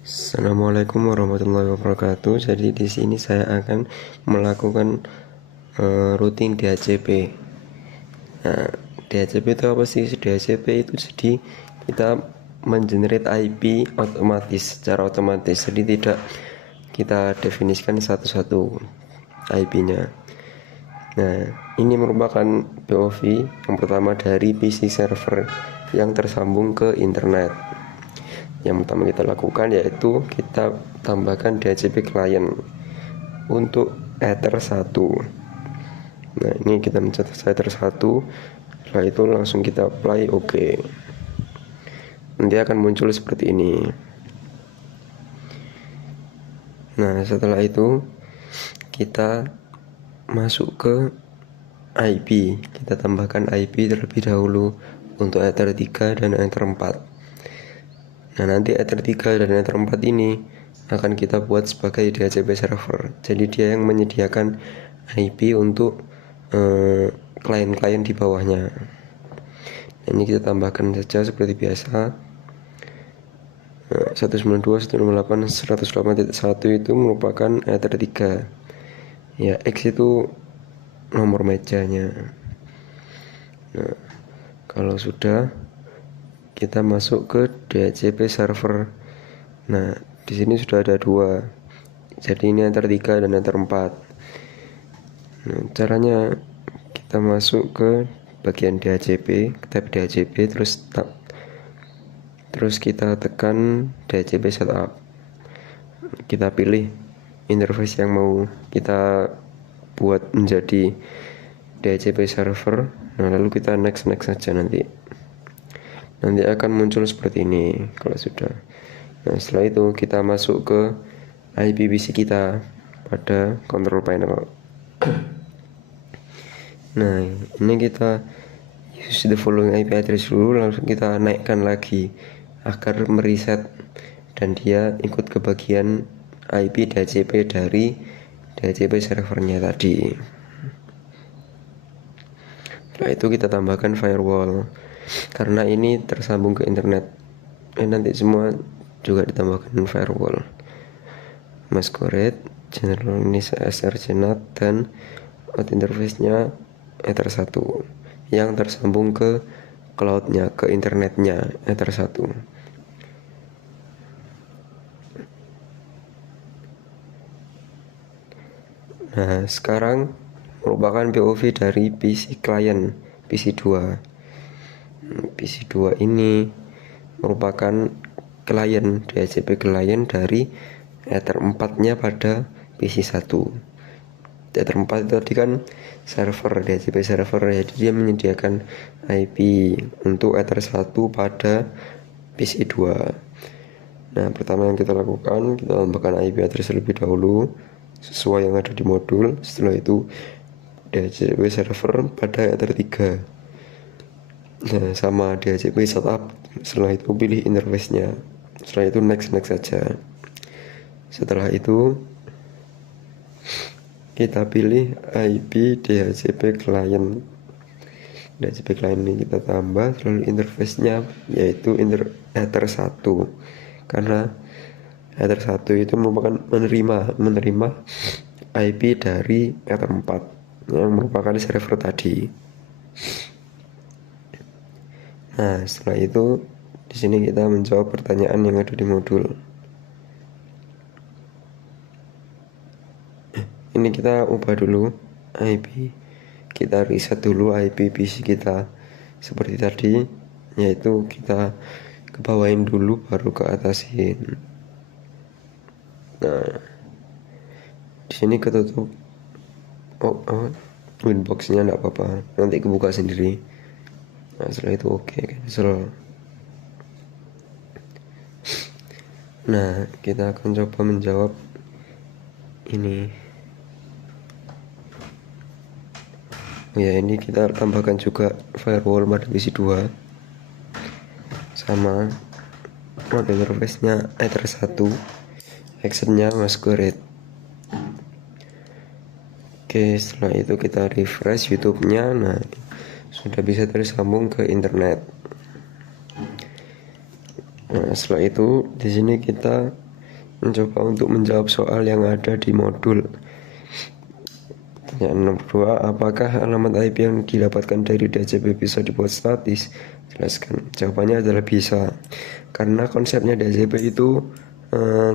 Assalamualaikum warahmatullahi wabarakatuh. Jadi di sini saya akan melakukan routing DHCP. Nah, DHCP itu apa sih? DHCP itu jadi kita mengenerate IP secara otomatis. Jadi tidak kita definisikan satu-satu IP-nya. Nah, ini merupakan POV yang pertama dari PC server yang tersambung ke internet. Yang pertama kita lakukan yaitu kita tambahkan DHCP client untuk Ether 1. Nah, ini kita mencet Ether 1. Setelah itu langsung kita apply OK. Nanti akan muncul seperti ini. Nah, setelah itu kita masuk ke IP. Kita tambahkan IP terlebih dahulu untuk Ether 3 dan Ether 4. Nah, nanti Ether 3 dan Ether 4 ini akan kita buat sebagai DHCP server. Jadi dia yang menyediakan IP untuk klien-klien di bawahnya. Nah, ini kita tambahkan saja seperti biasa. 192.168.100.1 itu merupakan Ether 3. Ya, X itu nomor mejanya. Nah, kalau sudah kita masuk ke DHCP server. Nah, di sini sudah ada dua. Jadi ini Ether 3 dan Ether 4. Nah, caranya kita masuk ke bagian DHCP, tab DHCP, terus kita tekan DHCP setup. Kita pilih interface yang mau kita buat menjadi DHCP server. Nah, lalu kita next saja nanti akan muncul seperti ini kalau sudah. Nah, setelah itu kita masuk ke IP PC kita pada control panel. Nah, ini kita use the following IP address dulu, langsung kita naikkan lagi agar mereset dan dia ikut ke bagian IP DHCP dari DHCP servernya tadi. Setelah itu kita tambahkan firewall karena ini tersambung ke internet. Nanti semua juga ditambahkan firewall. Masquerade, General ini SRCNAT dan out interface-nya Ether 1 yang tersambung ke cloud-nya, ke internetnya Ether 1. Nah, sekarang merupakan POV dari PC client PC2. PC2 ini merupakan klien DHCP klien dari Ether 4-nya pada PC1. Ether 4 itu tadi kan server, DHCP server, jadi dia menyediakan IP untuk Ether 1 pada PC2. Nah, pertama yang kita lakukan, kita tambahkan IP address terlebih dahulu sesuai yang ada di modul. Setelah itu DHCP server pada Ether 3. Nah, sama DHCP setup. Setelah itu pilih interface-nya. Setelah itu next saja. Setelah itu kita pilih IP DHCP client. DHCP client ini kita tambah, lalu interface-nya yaitu Ether 1. Karena Ether 1 itu merupakan menerima IP dari Ether 4 yang merupakan server tadi. Nah, setelah itu di sini kita menjawab pertanyaan yang ada di modul. Ini kita ubah dulu IP, kita reset dulu IP PC kita seperti tadi, yaitu kita kebawain dulu baru ke atasin. Nah, di sini ketutup winbox-nya enggak apa-apa, nanti kebuka sendiri. Nah, setelah itu oke, cancel. Nah, kita akan coba menjawab ini. Ya, ini kita tambahkan juga firewall pada PC2 sama mode interface-nya Ether 1, action-nya Masquerade. Oke, setelah itu kita refresh YouTube-nya. Nah, sudah bisa tersambung ke internet. Nah, setelah itu di sini kita mencoba untuk menjawab soal yang ada di modul. Pertanyaan nomor 2, apakah alamat IP yang didapatkan dari DHCP bisa dibuat statis? Jelaskan. Jawabannya adalah bisa, karena konsepnya DHCP itu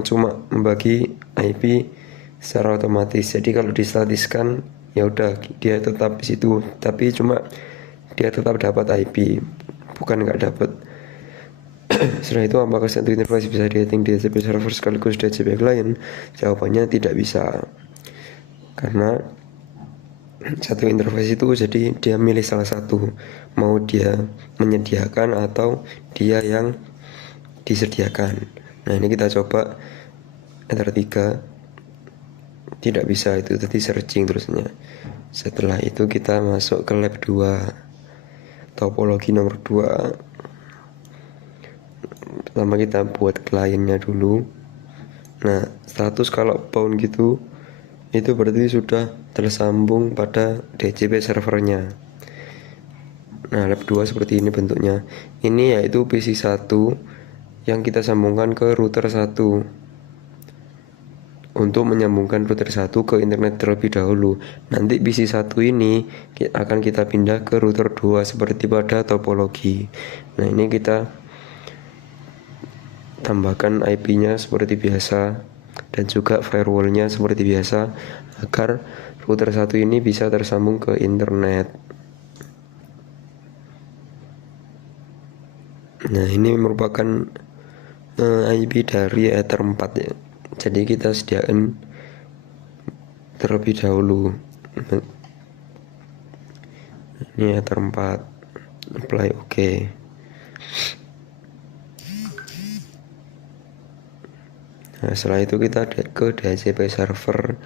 cuma membagi IP secara otomatis. Jadi kalau distatiskan ya udah dia tetap di situ, tapi cuma dia tetap dapat IP, bukan nggak dapat. Setelah itu, apakah satu interface bisa di-setting DHCP server sekaligus DHCP client? Jawabannya tidak bisa, karena satu interface itu jadi dia milih salah satu, mau dia menyediakan atau dia yang disediakan. Nah ini kita coba enter 3, tidak bisa, itu tadi searching terusnya. Setelah itu kita masuk ke lab 2, topologi nomor 2. Pertama kita buat kliennya dulu. Nah status kalau bound gitu itu berarti sudah tersambung pada DHCP servernya. Nah lab 2 seperti ini bentuknya. Ini yaitu PC 1 yang kita sambungkan ke router 1 untuk menyambungkan router 1 ke internet terlebih dahulu. Nanti PC 1 ini akan kita pindah ke router 2 seperti pada topologi. Nah ini kita tambahkan IP-nya seperti biasa dan juga firewall-nya seperti biasa agar router 1 ini bisa tersambung ke internet. Nah ini merupakan IP dari Ether 4 ya. Jadi kita sediakan terlebih dahulu. Ini Ether 4, apply OK. Nah setelah itu kita ke DHCP server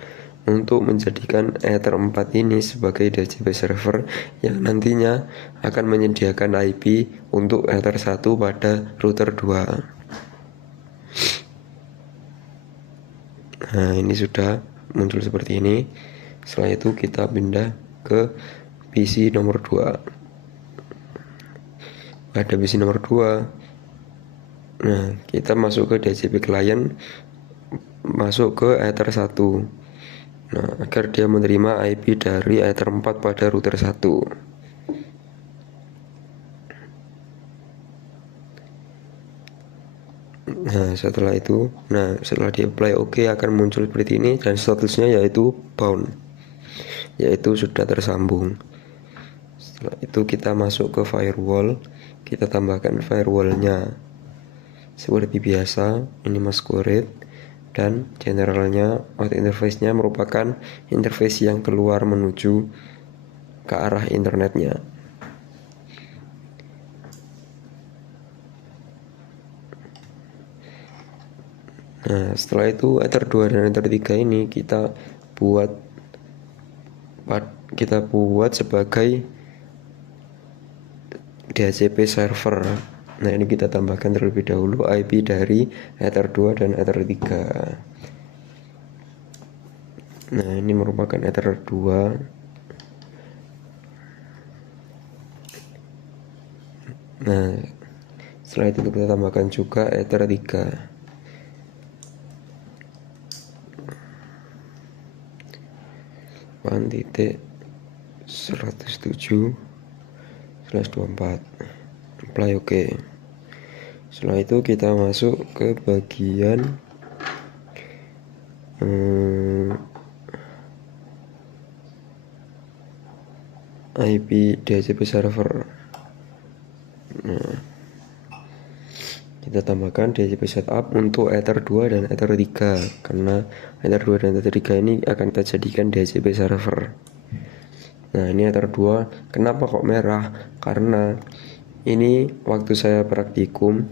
untuk menjadikan Ether 4 ini sebagai DHCP server yang nantinya akan menyediakan IP untuk Ether 1 pada router 2. Nah ini sudah muncul seperti ini. Setelah itu kita pindah ke PC nomor 2. Pada PC nomor 2, nah kita masuk ke DHCP client, masuk ke Ether 1. Nah agar dia menerima IP dari Ether 4 pada router 1. Nah setelah itu, setelah di apply OK akan muncul seperti ini dan statusnya yaitu bound, yaitu sudah tersambung. Setelah itu kita masuk ke firewall, kita tambahkan firewallnya seperti biasa. Ini masquerade dan generalnya out interface-nya merupakan interface yang keluar menuju ke arah internetnya. Nah setelah itu Ether 2 dan Ether 3 ini kita buat sebagai DHCP server. Nah ini kita tambahkan terlebih dahulu IP dari Ether 2 dan Ether 3. Nah ini merupakan Ether 2. Nah setelah itu kita tambahkan juga Ether 3. Titik 107/24 apply OK. Setelah itu kita masuk ke bagian IP DHCP server. Nah, kita tambahkan DHCP setup untuk Ether 2 dan Ether 3, karena Ether 2 dan Ether 3 ini akan kita jadikan DHCP server. Nah ini Ether 2, kenapa kok merah? Karena ini waktu saya praktikum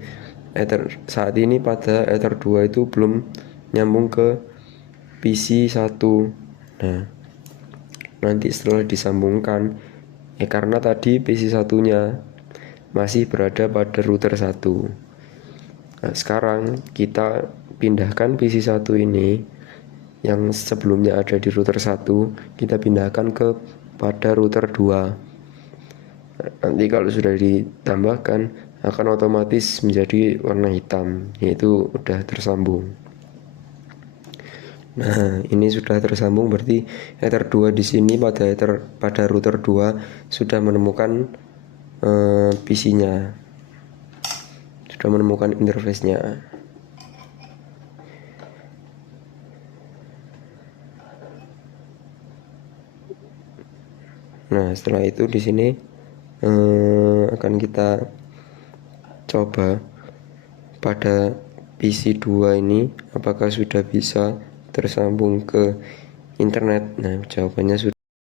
Ether saat ini pada Ether 2 itu belum nyambung ke PC 1. Nah nanti setelah disambungkan karena tadi PC 1-nya masih berada pada router 1. Nah, sekarang kita pindahkan PC 1 ini yang sebelumnya ada di router 1, kita pindahkan ke pada router 2. Nanti kalau sudah ditambahkan akan otomatis menjadi warna hitam, yaitu udah tersambung. Nah, ini sudah tersambung, berarti Ether 2 di sini pada router 2 sudah menemukan PC-nya, sudah menemukan interface-nya. Nah, setelah itu di sini akan kita coba pada PC 2 ini apakah sudah bisa tersambung ke internet. Nah, jawabannya sudah.